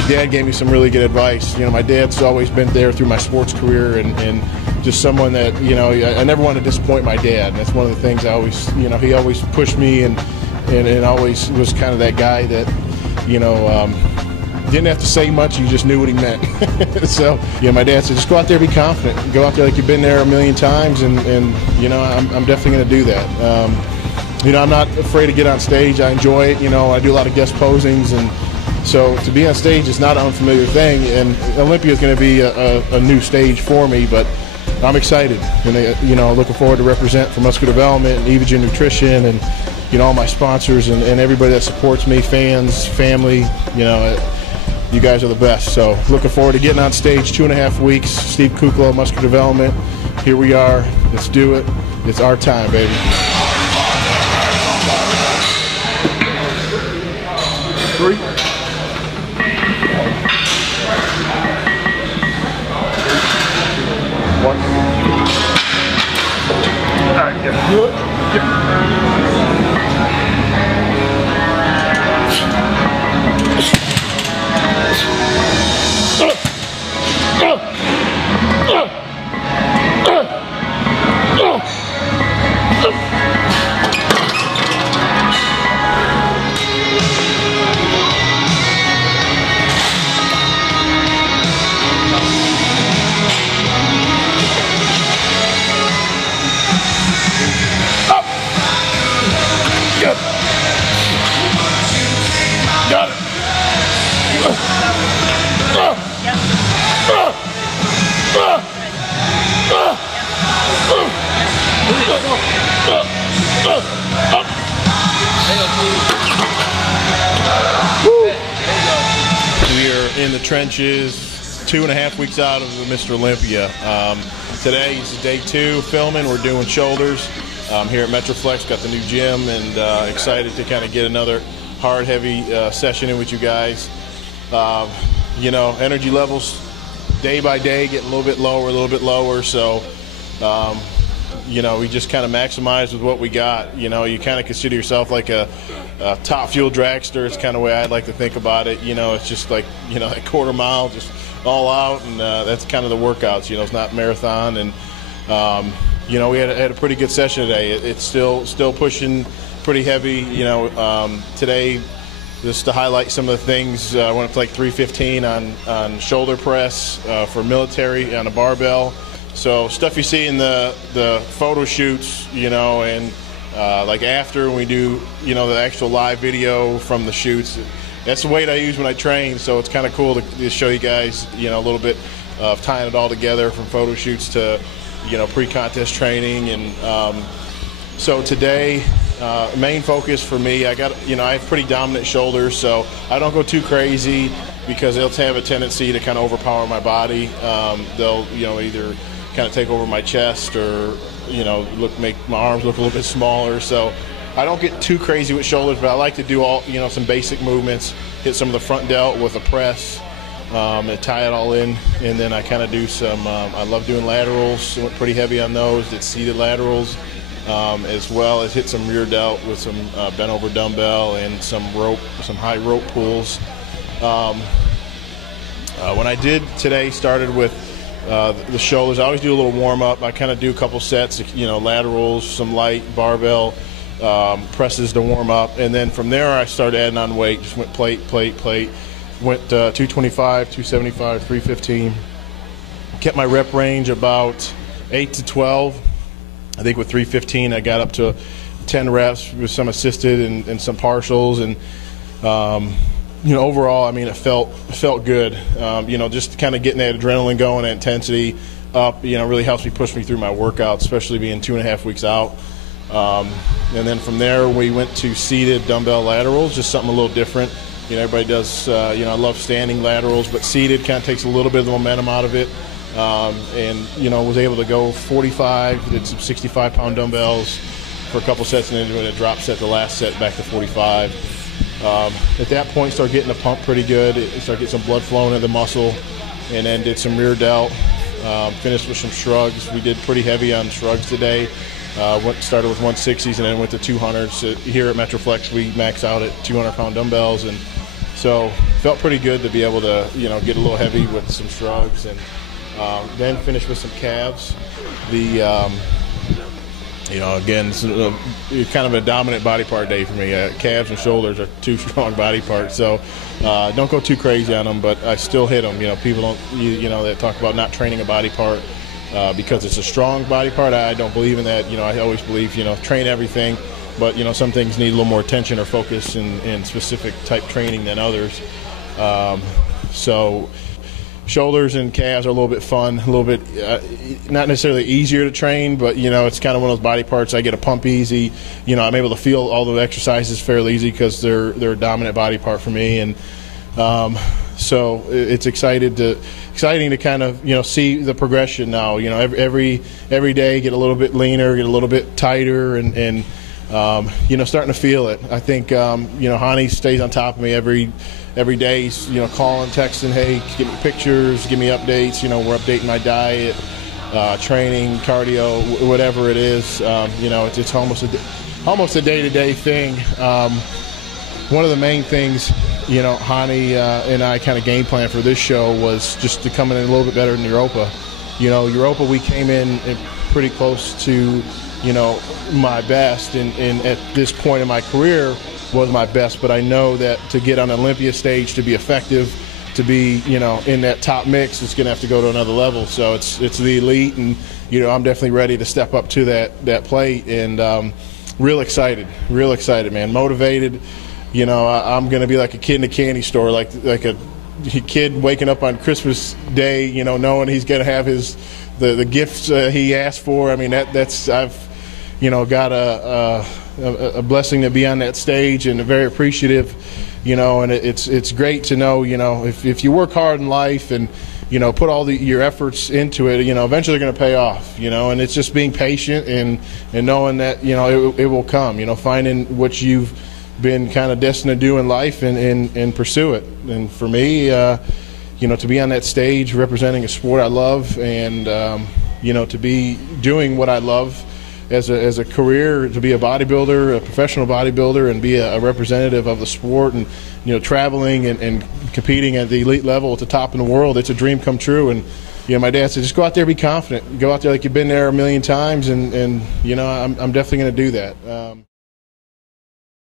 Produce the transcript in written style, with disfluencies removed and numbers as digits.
my dad gave me some really good advice. You know, my dad's always been there through my sports career, and just someone that, you know, I never want to disappoint my dad. And that's one of the things I always, you know, he always pushed me and always was kind of that guy that, you know, didn't have to say much, you just knew what he meant. So, you know, my dad said, just go out there, be confident. Go out there like you've been there a million times, and you know, I'm definitely going to do that. You know, I'm not afraid to get on stage. I enjoy it. You know, I do a lot of guest posings, and so to be on stage is not an unfamiliar thing, and Olympia is going to be a new stage for me, but I'm excited, and you know, looking forward to represent for Muscular Development and Evogen Nutrition, and you know, all my sponsors and everybody that supports me, fans, family. You know, you guys are the best. So looking forward to getting on stage. 2.5 weeks. Steve KUCLO, Muscular Development. Here we are. Let's do it. It's our time, baby. 3. 1. All right, get good. Got it. We are in the trenches, 2.5 weeks out of Mr. Olympia. Today is day 2 filming. We're doing shoulders here at Metroflex. Got the new gym, and excited to kind of get another hard, heavy session in with you guys. You know, energy levels day by day getting a little bit lower, so you know, we just kind of maximize with what we got. You know, you kind of consider yourself like a top fuel dragster. It's kind of the way I'd like to think about it. You know, it's just like, you know, a quarter mile, just all out, and that's kind of the workouts. You know, it's not marathon, and you know, we had a pretty good session today. It's still pushing pretty heavy. You know, today, just to highlight some of the things, I went up to like 315 on shoulder press for military on a barbell. So stuff you see in the photo shoots, you know, and like after we do, you know, the actual live video from the shoots. That's the weight I use when I train, so it's kind of cool to show you guys, you know, a little bit of tying it all together from photo shoots to, you know, pre-contest training. And so today, main focus for me, I have pretty dominant shoulders, so I don't go too crazy because they'll have a tendency to kind of overpower my body. They'll, you know, either kind of take over my chest or, you know, make my arms look a little bit smaller. So I don't get too crazy with shoulders, but I like to do all, you know, some basic movements, hit some of the front delt with a press, and tie it all in, and then I kind of do some, I love doing laterals, went pretty heavy on those, did seated laterals, as well as hit some rear delt with some bent over dumbbell and some high rope pulls. When I did today, started with the shoulders. I always do a little warm up. I kind of do a couple sets, you know, laterals, some light barbell presses to warm up, and then from there I started adding on weight. Just went plate. Went 225, 275, 315. Kept my rep range about 8 to 12. I think with 315 I got up to 10 reps with some assisted and some partials, and you know, overall, I mean, it felt good. You know, just kind of getting that adrenaline going, that intensity up, you know, really helps me push me through my workout, especially being 2.5 weeks out. And then from there we went to seated dumbbell laterals, just something a little different. You know, everybody does, you know, I love standing laterals, but seated kind of takes a little bit of the momentum out of it. And, you know, was able to go 45, did some 65-pound dumbbells for a couple sets, and then doing a drop set, the last set, back to 45. At that point, started getting the pump pretty good. Started getting some blood flowing into the muscle, and then did some rear delt. Finished with some shrugs. We did pretty heavy on shrugs today. Started with 160s and then went to 200s. So here at Metroflex, we max out at 200-pound dumbbells, and So felt pretty good to be able to, get a little heavy with some shrugs, and then finish with some calves. Again, it's kind of a dominant body part day for me. Calves and shoulders are two strong body parts, so don't go too crazy on them, but I still hit them. People don't, that talk about not training a body part because it's a strong body part. I don't believe in that. I always believe, train everything, but some things need a little more attention or focus in specific type training than others. So shoulders and calves are a little bit fun, a little bit not necessarily easier to train, but it's kind of one of those body parts I get a pump easy. I'm able to feel all the exercises fairly easy because they're a dominant body part for me, and so it's exciting to kind of see the progression now. Every day get a little bit leaner, get a little bit tighter, and starting to feel it. I think Hani stays on top of me every day. He's calling, texting, hey, give me pictures, give me updates. We're updating my diet, training, cardio, whatever it is. It's almost a day-to-day thing. One of the main things Hani and I kind of game plan for this show was just to come in a little bit better than Europa. Europa, we came in pretty close to my best, and at this point in my career was my best, but I know that to get on the Olympia stage, to be effective, to be in that top mix, it's going to have to go to another level. So it's the elite, and I'm definitely ready to step up to that plate, and real excited, man, motivated. I'm going to be like a kid in a candy store, like a kid waking up on Christmas Day, knowing he's going to have the gifts he asked for. I mean, I've got a blessing to be on that stage, and very appreciative, and it's great to know, if you work hard in life and, put all your efforts into it, eventually they're going to pay off, and it's just being patient and knowing that, it will come, finding what you've been kind of destined to do in life and pursue it. And for me, to be on that stage representing a sport I love, and, to be doing what I love as a career, to be a bodybuilder, a professional bodybuilder, and be a representative of the sport, and traveling and competing at the elite level at the top in the world, it's a dream come true. And my dad said, just go out there, be confident, go out there like you've been there a million times, and I'm definitely going to do that.